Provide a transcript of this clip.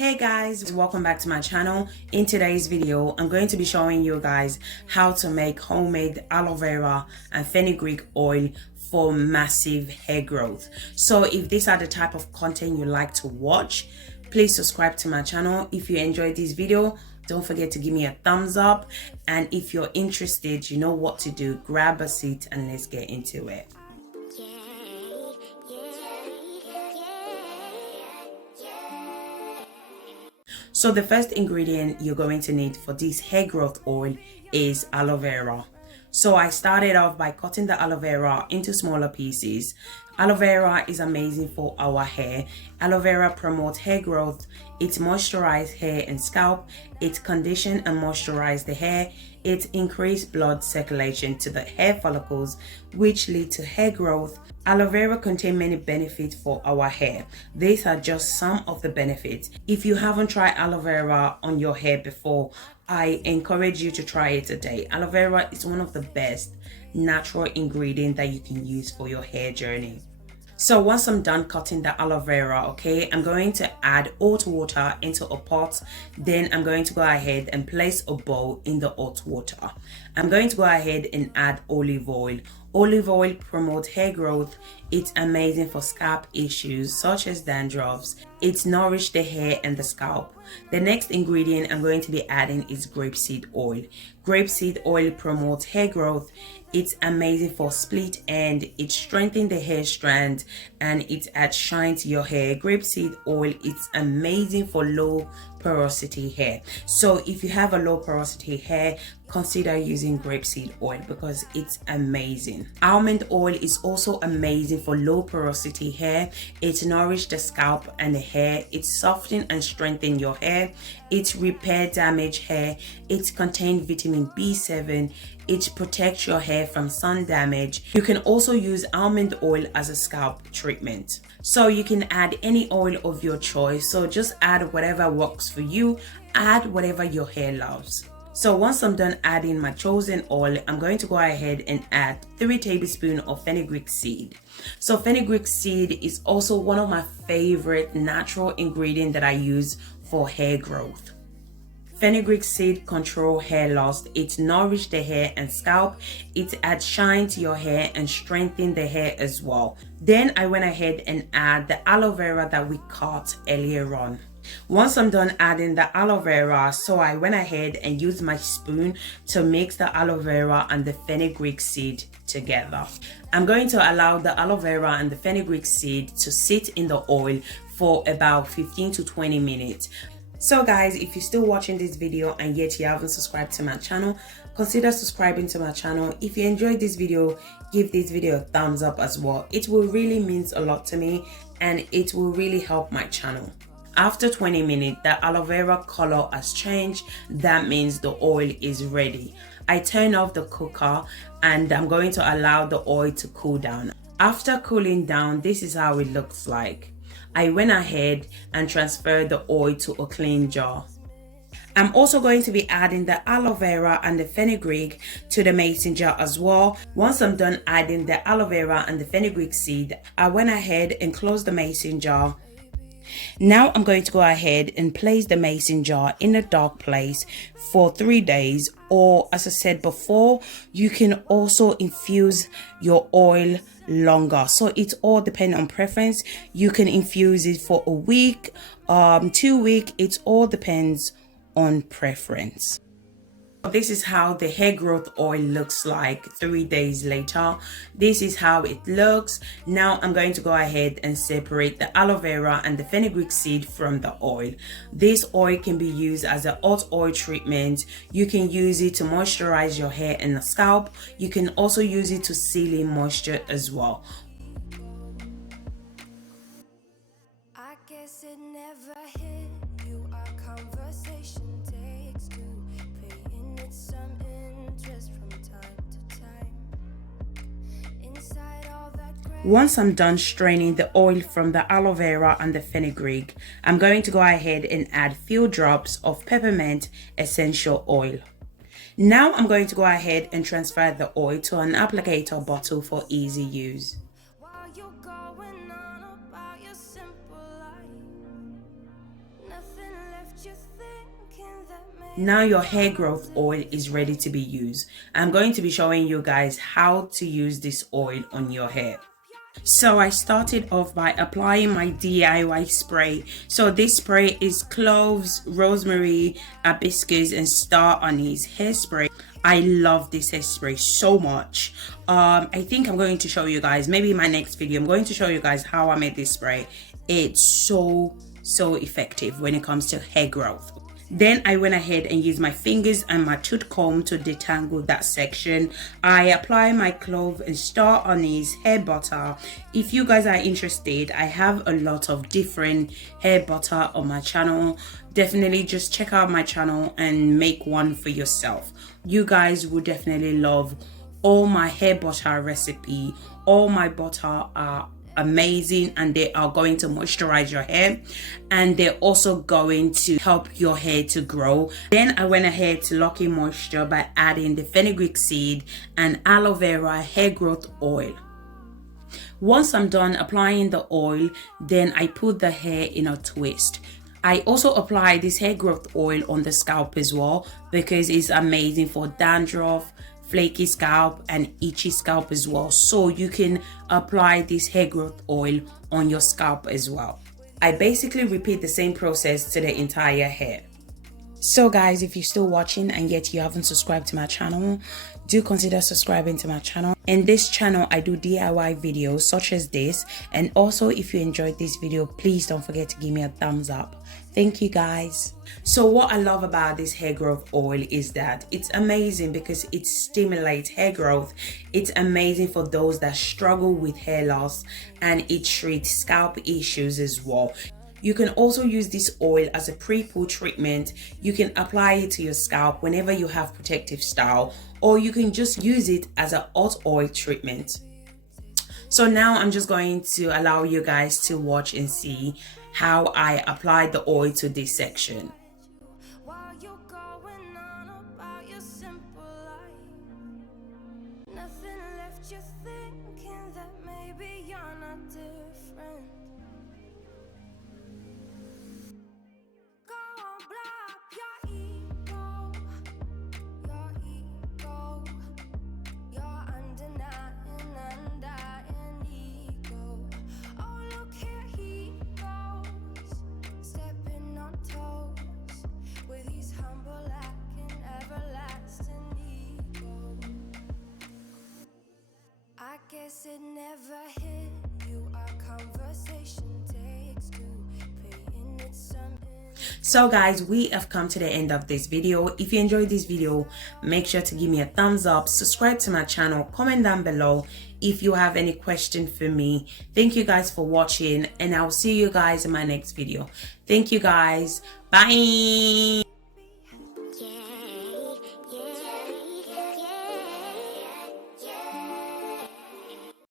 Hey guys, welcome back to my channel. In today's video, I'm going to be showing you guys how to make homemade aloe vera and fenugreek oil for massive hair growth. So if these are the type of content you like to watch, please subscribe to my channel. If you enjoyed this video, don't forget to give me a thumbs up. And if you're interested, you know what to do. Grab a seat and let's get into it. So the first ingredient you're going to need for this hair growth oil is aloe vera. So I started off by cutting the aloe vera into smaller pieces. Aloe vera is amazing for our hair. Aloe vera promotes hair growth. It moisturizes hair and scalp. It conditions and moisturizes the hair. It increases blood circulation to the hair follicles, which lead to hair growth. Aloe vera contains many benefits for our hair. These are just some of the benefits. If you haven't tried aloe vera on your hair before, I encourage you to try it today. Aloe vera is one of the best natural ingredients that you can use for your hair journey. So once I'm done cutting the aloe vera, okay, I'm going to add hot water into a pot. Then I'm going to go ahead and place a bowl in the hot water. I'm going to go ahead and add olive oil. Olive oil promotes hair growth. It's amazing for scalp issues such as dandruffs. It nourishes the hair and the scalp. The next ingredient I'm going to be adding is grapeseed oil. Grapeseed oil promotes hair growth. It's amazing for split end. It strengthens the hair strand and it adds shine to your hair. Grapeseed oil is amazing for low porosity hair. So if you have a low porosity hair, consider using grapeseed oil because it's amazing. Almond oil is also amazing for low porosity hair. It nourishes the scalp and the hair. It softens and strengthens your hair. It repairs damaged hair. It contains vitamin B7. It protects your hair from sun damage. You can also use almond oil as a scalp treatment. So you can add any oil of your choice. So just add whatever works for you. Add whatever your hair loves. So once I'm done adding my chosen oil, I'm going to go ahead and add 3 tablespoons of fenugreek seed. So fenugreek seed is also one of my favorite natural ingredients that I use for hair growth. Fenugreek seed control hair loss. It nourishes the hair and scalp. It adds shine to your hair and strengthen the hair as well. Then I went ahead and add the aloe vera that we cut earlier on. Once I'm done adding the aloe vera, so I went ahead and used my spoon to mix the aloe vera and the fenugreek seed together. I'm going to allow the aloe vera and the fenugreek seed to sit in the oil for about 15 to 20 minutes. So guys, if you're still watching this video and yet you haven't subscribed to my channel, consider subscribing to my channel. If you enjoyed this video, give this video a thumbs up as well. It will really mean a lot to me and it will really help my channel. After 20 minutes, the aloe vera color has changed. That means the oil is ready. I turn off the cooker and I'm going to allow the oil to cool down. After cooling down, this is how it looks like. I went ahead and transferred the oil to a clean jar. I'm also going to be adding the aloe vera and the fenugreek to the mason jar as well. Once I'm done adding the aloe vera and the fenugreek seed, I went ahead and closed the mason jar. Now I'm going to go ahead and place the mason jar in a dark place for 3 days, or as I said before, you can also infuse your oil longer. So it all depends on preference. You can infuse it for a week, 2 weeks. It all depends on preference. This is how the hair growth oil looks like 3 days later. This is how it looks. Now I'm going to go ahead and separate the aloe vera and the fenugreek seed from the oil. This oil can be used as a hot oil treatment. You can use it to moisturize your hair and the scalp. You can also use it to seal in moisture as well. I guess it never hit you, our conversation takes two. Some interest from time to time. Inside all that. Once I'm done straining the oil from the aloe vera and the fenugreek, I'm going to go ahead and add few drops of peppermint essential oil. Now I'm going to go ahead and transfer the oil to an applicator bottle for easy use. While you're going on about your simple life, nothing Now your hair growth oil is ready to be used. I'm going to be showing you guys how to use this oil on your hair. So I started off by applying my DIY spray. So this spray is cloves, rosemary, hibiscus and star anise hairspray. I love this hairspray so much. I think I'm going to show you guys, maybe in my next video, I'm going to show you guys how I made this spray. It's so effective when it comes to hair growth. Then I went ahead and used my fingers and my tooth comb to detangle that section. I apply my clove and star anise hair butter. If you guys are interested, I have a lot of different hair butter on my channel. Definitely just check out my channel and make one for yourself. You guys will definitely love all my hair butter recipe. All my butter are amazing and they are going to moisturize your hair and they're also going to help your hair to grow. Then I went ahead to lock in moisture by adding the fenugreek seed and aloe vera hair growth oil. Once I'm done applying the oil, then I put the hair in a twist. I also apply this hair growth oil on the scalp as well because it's amazing for dandruff, flaky scalp and itchy scalp as well. So you can apply this hair growth oil on your scalp as well. I basically repeat the same process to the entire hair. So guys, if you're still watching and yet you haven't subscribed to my channel, do consider subscribing to my channel. In this channel I do DIY videos such as this, and also if you enjoyed this video, please don't forget to give me a thumbs up. Thank you guys. So what I love about this hair growth oil is that it's amazing because it stimulates hair growth. It's amazing for those that struggle with hair loss, and it treats scalp issues as well. You can also use this oil as a pre-poo treatment. You can apply it to your scalp whenever you have protective style, or you can just use it as a hot oil treatment. So now I'm just going to allow you guys to watch and see how I apply the oil to this section. Guess it never hit you. Our conversation takes two, paying it some. So guys, we have come to the end of this video. If you enjoyed this video, make sure to give me a thumbs up, subscribe to my channel, comment down below if you have any question for me. Thank you guys for watching, and I'll see you guys in my next video. Thank you guys. Bye.